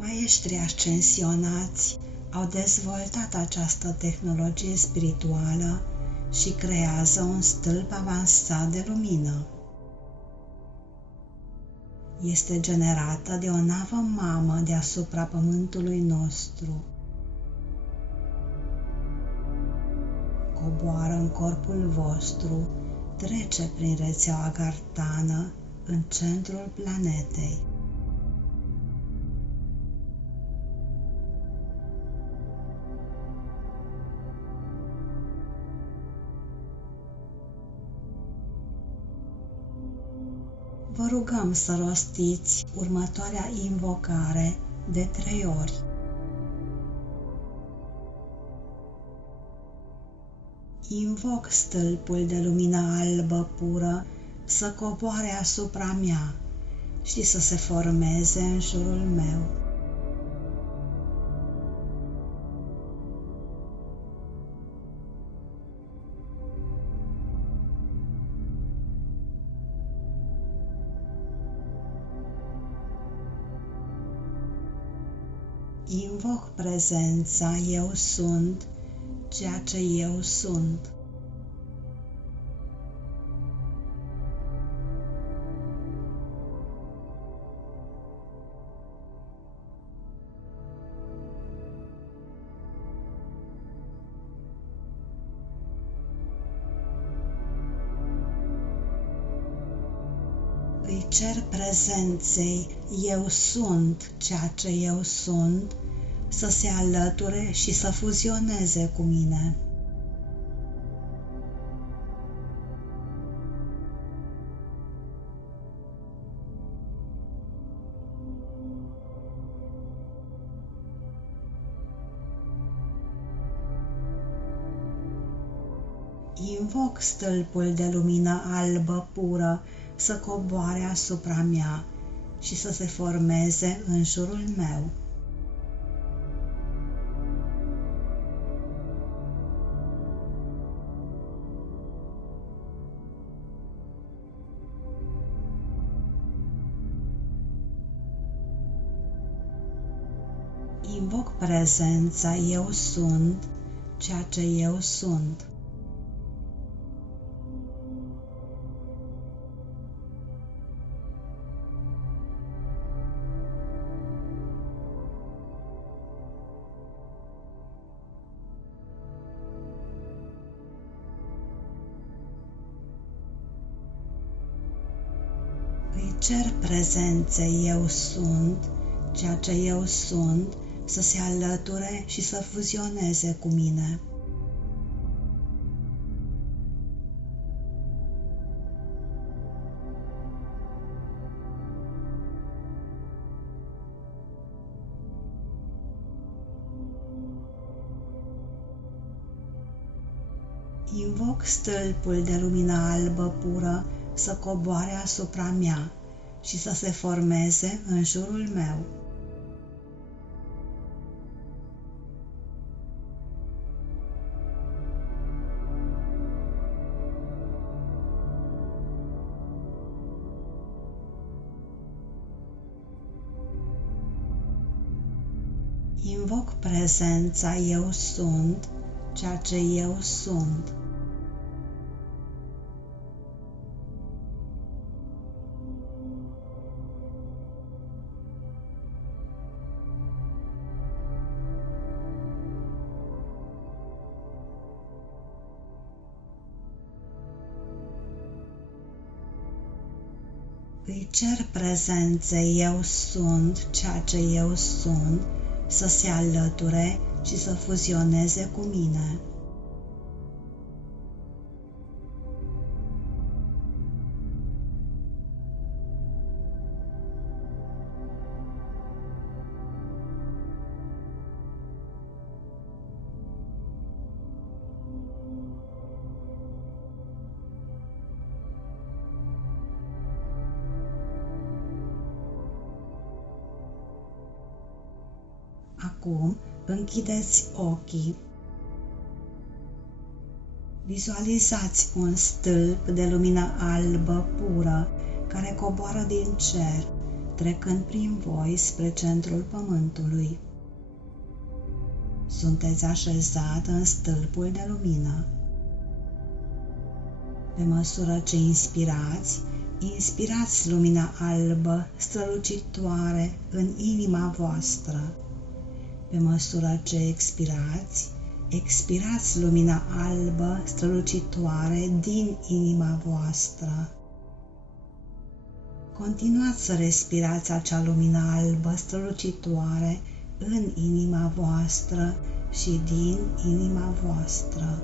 Maestrii ascensionați au dezvoltat această tehnologie spirituală și creează un stâlp avansat de lumină. Este generată de o navă mamă deasupra pământului nostru. Coboară în corpul vostru, trece prin rețeaua gartană în centrul planetei. Vă rugăm să rostiți următoarea invocare de 3 ori. Invoc stâlpul de lumină albă pură să coboare asupra mea și să se formeze în jurul meu. Invoc prezența Eu sunt, ceea ce Eu sunt. Îi cer prezenței Eu sunt, ceea ce Eu sunt, să se alăture și să fuzioneze cu mine. Invoc stâlpul de lumină albă pură să coboare asupra mea și să se formeze în jurul meu. Invoc prezența Eu sunt, ceea ce Eu sunt. Îi cer prezenței Eu sunt, ceea ce Eu sunt, să se alăture și să fuzioneze cu mine. Invoc stâlpul de lumină albă pură să coboare asupra mea și să se formeze în jurul meu. Invoc prezența Eu sunt, ceea ce Eu sunt. Îi cer prezenței Eu sunt, ceea ce Eu sunt, să se alăture și să fuzioneze cu mine. Acum închideți ochii. Vizualizați un stâlp de lumină albă pură care coboară din cer, trecând prin voi spre centrul pământului. Sunteți așezat în stâlpul de lumină. Pe măsură ce inspirați, inspirați lumina albă strălucitoare în inima voastră. Pe măsură ce expirați, expirați lumina albă strălucitoare din inima voastră. Continuați să respirați acea lumină albă strălucitoare în inima voastră și din inima voastră.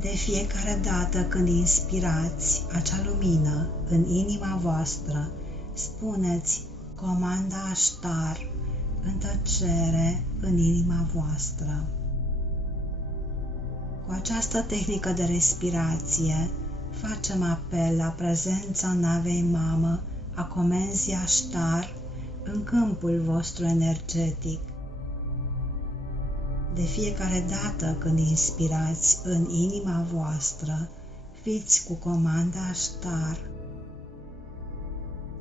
De fiecare dată când inspirați acea lumină în inima voastră, spuneți comanda Ashtar în tăcere în inima voastră. Cu această tehnică de respirație facem apel la prezența navei mamă a comenzii Ashtar în câmpul vostru energetic. De fiecare dată când inspirați în inima voastră, fiți cu comanda Ashtar.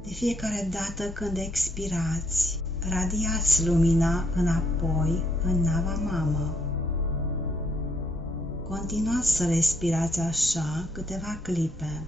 De fiecare dată când expirați, radiați lumina înapoi în nava mamă. Continuați să respirați așa câteva clipe.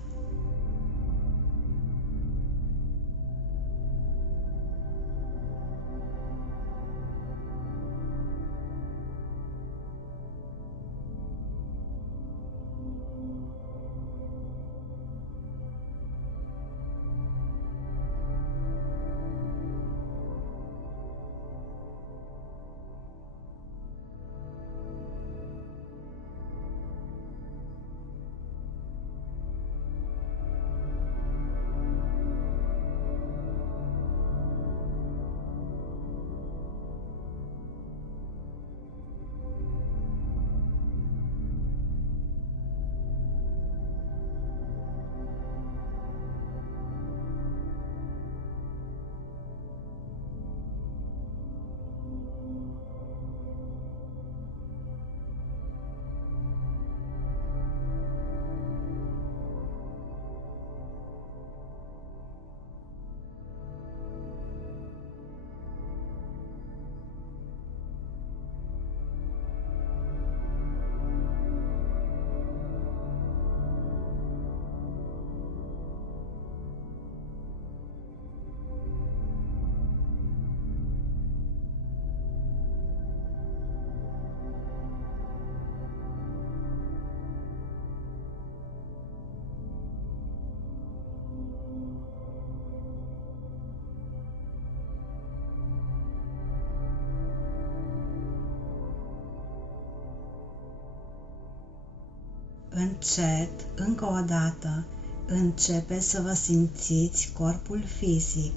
Încet, încă o dată, începeți să vă simțiți corpul fizic.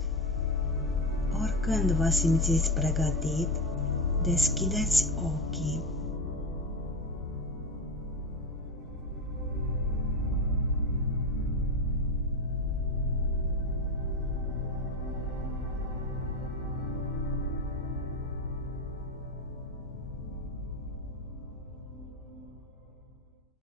Oricând vă simțiți pregătit, deschideți ochii.